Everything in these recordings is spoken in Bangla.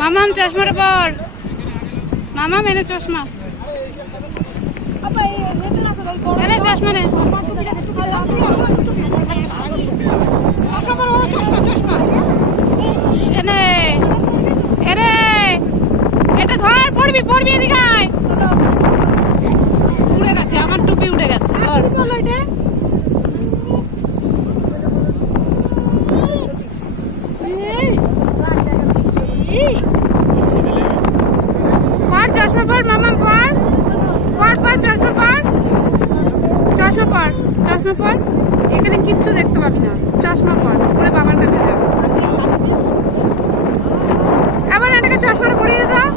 মামাম চশমাটা পর। মামা মেনে চশমা, এনে চশমা নে। এনে এরে এটা ধর, পড়বি পড়বি, এদিকে আয়। উড়ে গেছে আমার টুপি, উড়ে গেছে। পর চশমা পর মামাম, পর পর পর চশমা পর, চশমা পর, চশমা পর। এখানে কিচ্ছু দেখতে পাবি না, চশমা পর, পরে বাবার কাছে যাবে। আবার এটাকে চশমাটা পরিয়ে দাও।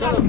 চলো